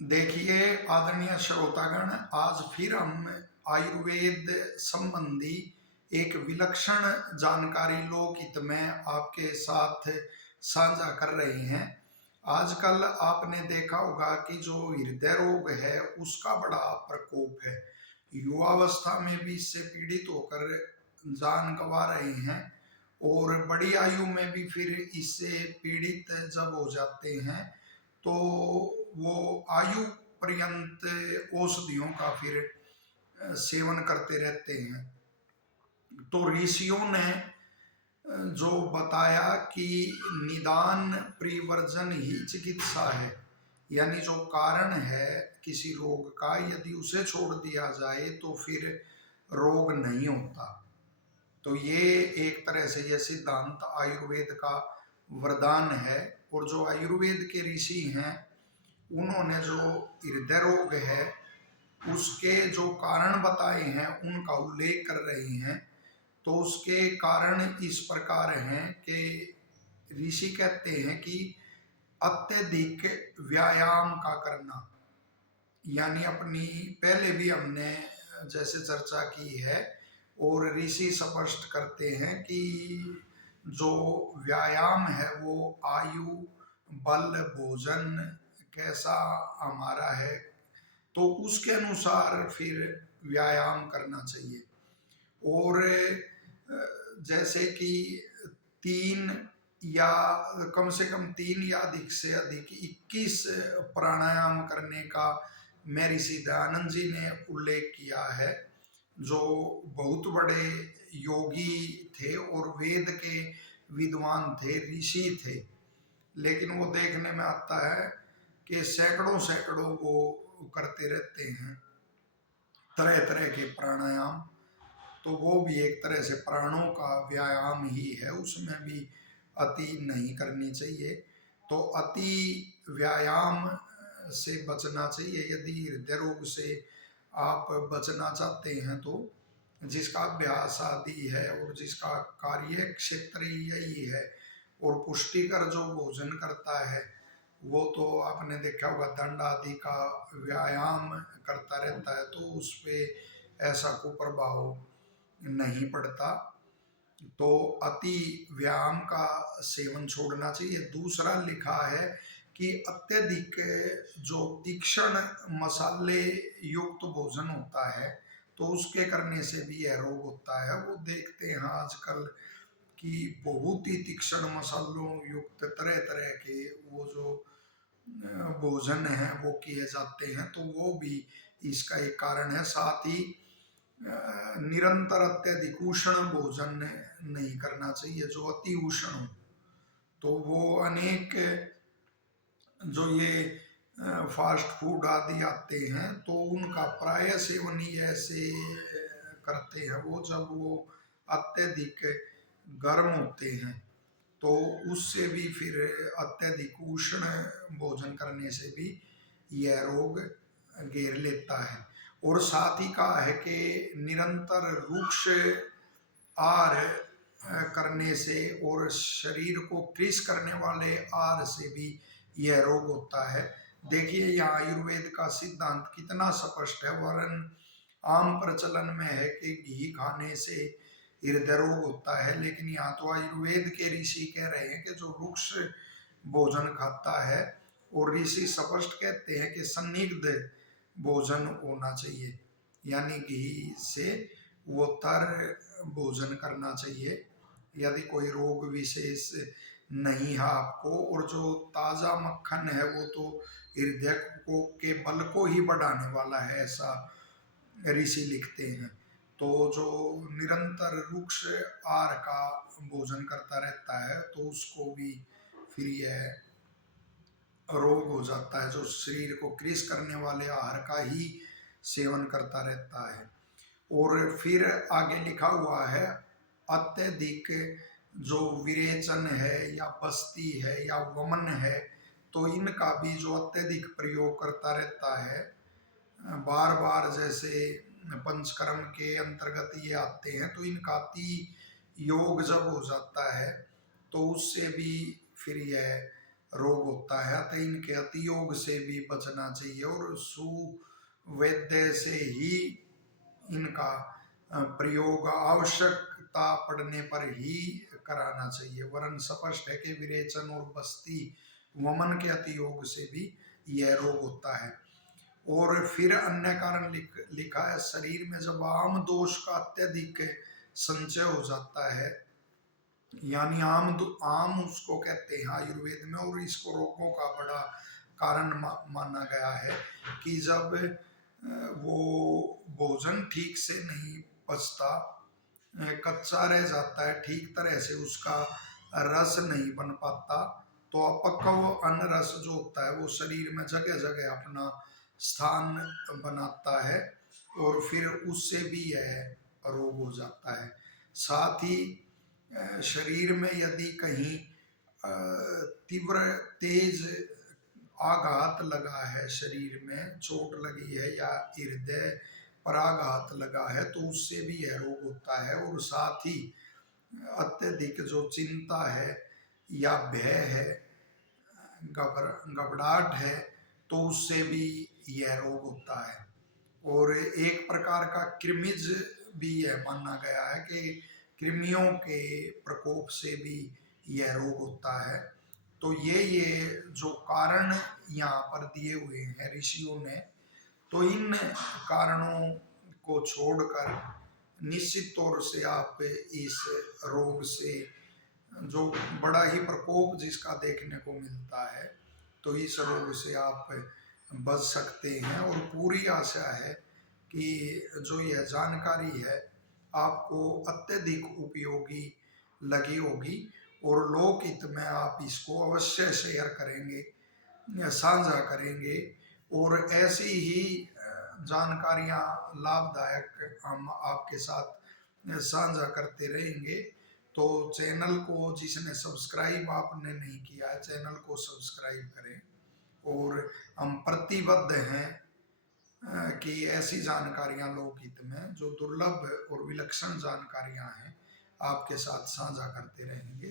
देखिए आदरणीय श्रोतागण, आज फिर हम आयुर्वेद संबंधी एक विलक्षण जानकारी लोकहित में आपके साथ साझा कर रहे हैं। आजकल आपने देखा होगा कि जो हृदय रोग है उसका बड़ा प्रकोप है। युवावस्था में भी इससे पीड़ित होकर जान गंवा रहे हैं और बड़ी आयु में भी फिर इससे पीड़ित जब हो जाते हैं तो वो आयु पर्यंत औषधियों का फिर सेवन करते रहते हैं। तो ऋषियों ने जो बताया कि निदान परिवर्जन ही चिकित्सा है, यानी जो कारण है किसी रोग का यदि उसे छोड़ दिया जाए तो फिर रोग नहीं होता। तो ये एक तरह से यह सिद्धांत आयुर्वेद का वरदान है। और जो आयुर्वेद के ऋषि हैं उन्होंने जो हृदय रोग है उसके जो कारण बताए हैं उनका उल्लेख कर रहे हैं। तो उसके कारण इस प्रकार हैं कि ऋषि कहते हैं कि अत्यधिक व्यायाम का करना, यानी अपनी पहले भी हमने जैसे चर्चा की है और ऋषि स्पष्ट करते हैं कि जो व्यायाम है वो आयु, बल, भोजन कैसा हमारा है तो उसके अनुसार फिर व्यायाम करना चाहिए। और जैसे कि तीन या कम से कम तीन या अधिक से अधिक 21 प्राणायाम करने का महर्षि दयानंद जी ने उल्लेख किया है, जो बहुत बड़े योगी थे और वेद के विद्वान थे, ऋषि थे। लेकिन वो देखने में आता है कि सैकड़ों सैकड़ों वो करते रहते हैं तरह तरह के प्राणायाम। तो वो भी एक तरह से प्राणों का व्यायाम ही है, उसमें भी अति नहीं करनी चाहिए। तो अति व्यायाम से बचना चाहिए। यदि हृदय रोग से आप बचना चाहते हैं तो जिसका अभ्यास आदि है और जिसका कार्य क्षेत्र यही है और पुष्टिकर जो भोजन करता है वो तो आपने देखा होगा दंड आदि का व्यायाम करता रहता है, तो उस पे ऐसा कुप्रभाव नहीं पड़ता। तो अति व्यायाम का सेवन छोड़ना चाहिए। दूसरा लिखा है कि अत्यधिक जो तीक्ष्ण मसाले युक्त भोजन होता है तो उसके करने से भी यह रोग होता है। वो देखते हैं आजकल कि बहुत ही तीक्ष्ण मसालों युक्त तरह तरह के वो जो भोजन है वो किए जाते हैं, तो वो भी इसका एक कारण है। साथ ही निरंतर अत्यधिक उष्ण भोजन नहीं करना चाहिए, जो अति उष्ण हो। तो वो अनेक जो ये फास्ट फूड आदि आते हैं तो उनका प्राय सेवन ही ऐसे करते हैं वो जब वो अत्यधिक गर्म होते हैं, तो उससे भी फिर अत्यधिक उष्ण भोजन करने से भी यह रोग घेर लेता है। और साथ ही कहा है कि निरंतर रुक्ष आहार करने से और शरीर को कृश करने वाले आहार से भी यह रोग होता है। देखिए यहाँ आयुर्वेद का सिद्धांत कितना स्पष्ट है। वरन आम प्रचलन में है कि घी खाने से हृदय रोग होता है, लेकिन यहाँ तो आयुर्वेद के ऋषि कह रहे हैं कि जो रुक्ष भोजन खाता है, और ऋषि स्पष्ट कहते हैं कि संदिग्ध भोजन होना चाहिए, यानी घी से वो तर भोजन करना चाहिए यदि कोई रोग विशेष नहीं है आपको। और जो ताज़ा मक्खन है वो तो हृदय को के बल को ही बढ़ाने वाला है, ऐसा ऋषि लिखते हैं। तो जो निरंतर रुक्ष आहार का भोजन करता रहता है तो उसको भी फिर यह रोग हो जाता है, जो शरीर को कृश करने वाले आहार का ही सेवन करता रहता है। और फिर आगे लिखा हुआ है अत्यधिक जो विरेचन है या बस्ती है या वमन है, तो इनका भी जो अत्यधिक प्रयोग करता रहता है बार बार, जैसे पंचकर्म के अंतर्गत ये आते हैं, तो इनका अति योग जब हो जाता है तो उससे भी फिर यह रोग होता है, अतः इनके अतियोग से भी बचना चाहिए और सुवैद्य से ही इनका प्रयोग आवश्यकता पड़ने पर ही कराना चाहिए। वरन स्पष्ट है कि विरेचन और बस्ती वमन के अतियोग से भी यह रोग होता है। और फिर अन्य कारण लिखा है, शरीर में जब आम दोष का अत्यधिक संचय हो जाता है, यानी आम उसको कहते हैं आयुर्वेद में, और इसको रोगों का बड़ा कारण माना गया है कि जब वो भोजन ठीक से नहीं पचता, कच्चा रह जाता है, ठीक तरह से उसका रस नहीं बन पाता, तो अपक्व अन्न रस जो होता है वो शरीर में जगह जगह अपना स्थान बनाता है और फिर उससे भी यह रोग हो जाता है। साथ ही शरीर में यदि कहीं तीव्र तेज आघात लगा है, शरीर में चोट लगी है या हृदय पर आघात लगा है, तो उससे भी यह रोग होता है। और साथ ही अत्यधिक जो चिंता है या भय है, घबराहट है, तो उससे भी यह रोग होता है। और एक प्रकार का कृमिज भी यह माना गया है कि कृमियों के प्रकोप से भी यह रोग होता है। तो ये जो कारण यहाँ पर दिए हुए हैं ऋषियों ने, तो इन कारणों को छोड़कर निश्चित तौर से आप इस रोग से, जो बड़ा ही प्रकोप जिसका देखने को मिलता है, तो इस रोग से आप बच सकते हैं। और पूरी आशा है कि जो यह जानकारी है आपको अत्यधिक उपयोगी लगी होगी और लोकहित में आप इसको अवश्य शेयर करेंगे, साझा करेंगे, और ऐसी ही जानकारियां लाभदायक हम आपके साथ साझा करते रहेंगे। तो चैनल को जिसने सब्सक्राइब आपने नहीं किया है, चैनल को सब्सक्राइब करें। और हम प्रतिबद्ध हैं कि ऐसी जानकारियां लोकहित में जो दुर्लभ और विलक्षण जानकारियां हैं आपके साथ साझा करते रहेंगे।